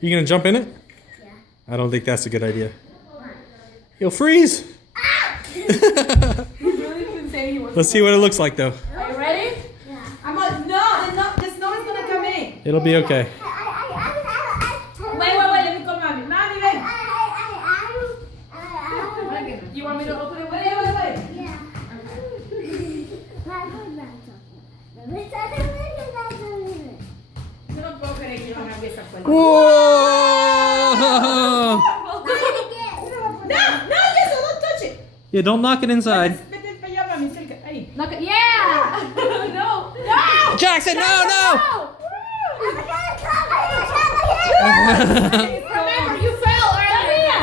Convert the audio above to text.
You gonna jump in it? Yeah. I don't think that's a good idea. You'll freeze. Let's see what it looks like though. Are you ready? Yeah. The snow is gonna come in. It'll be okay. Wait, let me go, mommy. Mommy, wait. You want me to open it? Wait. Yeah. Yo no puedo creer que van a abrir esa puerta. Whoa! No, eso, don't touch it. Yeah, don't knock it inside. Vete para allá, mami, cerca. Ahí. Look at, yeah! No! Jackson, no! Remember, you fell earlier.